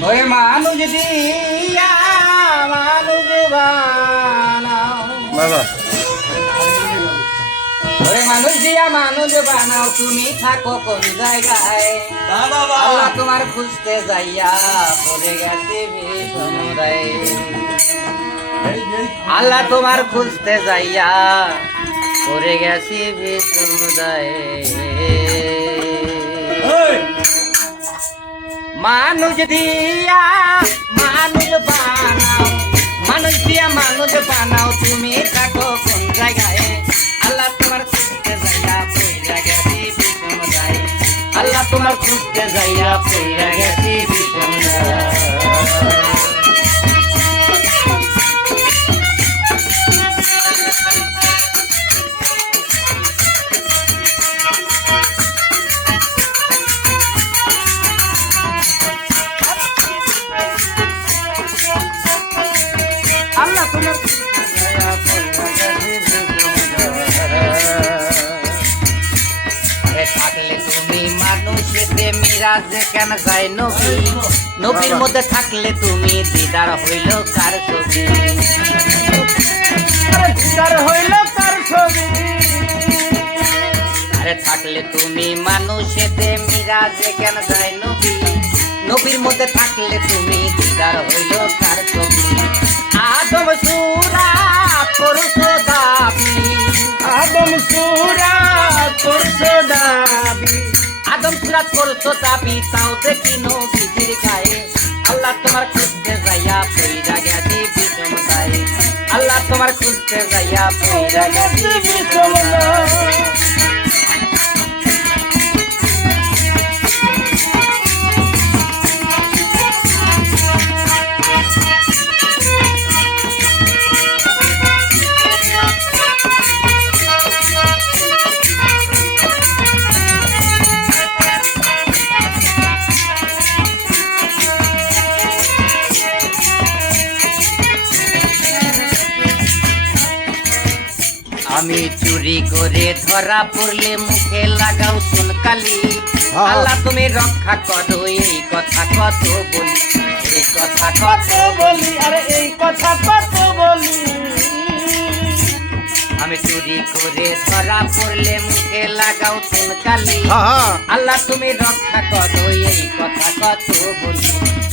ওই মানুষ দিয়া মানুষ বানাও বাবা ওই মানুষ দিয়া মানুষ বানাও তুমি থাকো কোন জায়গায় আল্লাহ তোমার খুঁজতে যাইয়া পড়ে গেছে সমুদায় আল্লাহ তোমার খুঁজতে যাইয়া পড়ে গেছি সমুদায় মানুষ দিয়া মানুষ বানাও মানুষ দিয়া মানুষ বানাও তুমি থাকো কোন জায়গায় আল্লাহ তোমার খুঁজতে যাইয়া পড়ে গেছি সমুদায় আল্লাহ তোমার খুঁজতে যাইয়া পড়ে গেছি সমুদায় আল্লাহ তোমার থাকলে তুমি মানুষেতে মিরাজে কেন যায় নবী নবীর মধ্যে থাকলে তুমি দিদার হইল কার ছবি দিদার হইল কার ছবি আরে থাকলে তুমি মানুষেতে মিরাজে কেন যায় নবী নবীর মধ্যে থাকলে তুমি দিদার হইল কার ছবি আদম সুরা করছো দাবি আদম সুরা করছো দাবি আদম সুরা করছো দাবি তাও দেখি নবীর গায়ে আল্লাহ তোমার খুঁজতে যাইয়া পইরা গেছি বিষমতায় আল্লাহ তোমার খুঁজতে যাইয়া পইরা গেছি বিষমতায় আমি চুরি করে ধরা পড়লে মুখে লাগাও সুনকালি আল্লাহ তুমি রক্ষা করো এই কথা কত বলি এই কথা কত বলি আরে এই কথা কত বলি আমি চুরি করে ধরা পড়লে মুখে লাগাও সুনকালি আল্লাহ তুমি রক্ষা করো এই কথা কত বলি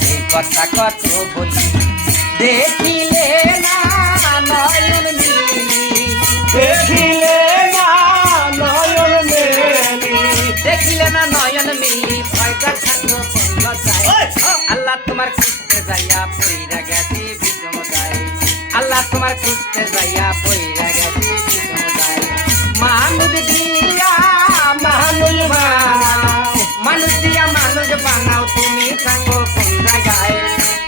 এই কথা কত বলি দেখিলে না নয়ন মিলি দেখিলে না নয়ন মেলি দেখিলে না নয়ন মিলি ভয়টা থাকলো বন্ধ যায় আল্লাহ তোমার খুঁজতে যাইয়া পইরা গেছি বিষমতায় আল্লাহ তোমার খুঁজতে যাইয়া পইরা গেছি বিষমতায় মানুষ দিয়া মানুষ বানাও মানুষ দিয়া মানুষ বানাও তুমি থাকো কোন জায়গায়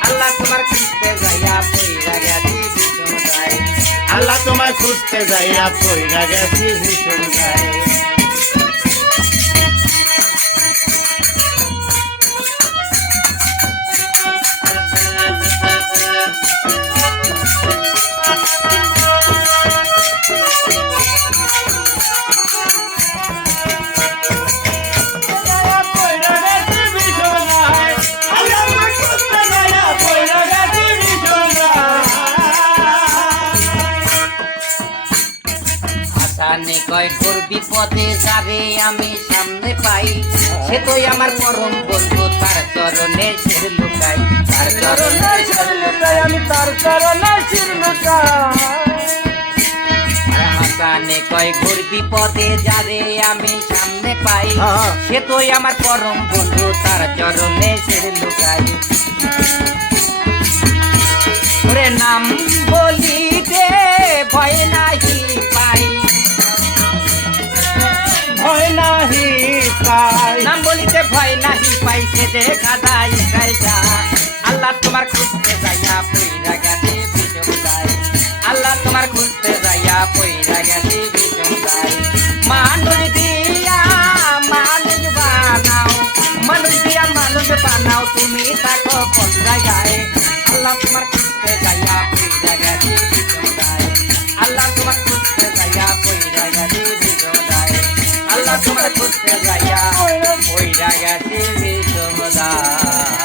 আল্লাহ তোমার খুঁজতে যাইয়া পইরা গেছি বিষমতায় আল্লাহ তোমার খুঁজতে যাইয়া পইরা গেছি ভীষণ গায়ে কয় করবি পদে যাবে আমি সামনে পাই সে তো আমার পরম বন্ধু তার চরণে শির লুকাই তার চরণে শির লুকাই আমি তার চরণে শির লুকাই হাসানে কয় করবি পদে যাবে আমি সামনে পাই সে তো আমার পরম বন্ধু তার চরণে শির লুকাই ওরে নাম বলিতে ভয় নাহি পাই ভয় নাহি পাই নাম বলিতে ভয় নাহি পাই সে দেখা যায় কায়দা আল্লাহ তোমার খুঁজতে যাইয়া পইরা গেছে বিষমতায় আল্লাহ তোমার খুঁজতে যাইয়া পইরা গেছে বিষমতায় মানুষ দিয়া মানুষ বানাও মানুষ দিয়া মানুষ বানাও তুমি থাকো কোন জায়গায় আল্লাহ তোমার খুঁজতে যাইয়া পইরা গেছে বিষমতায় আল্লাহ তোমার খুঁজতে যাইয়া পইরা গেছে বিষমতায় আল্লাহ তোমার খুঁজতে যাইয়া পইরা গেছে বিষমতায়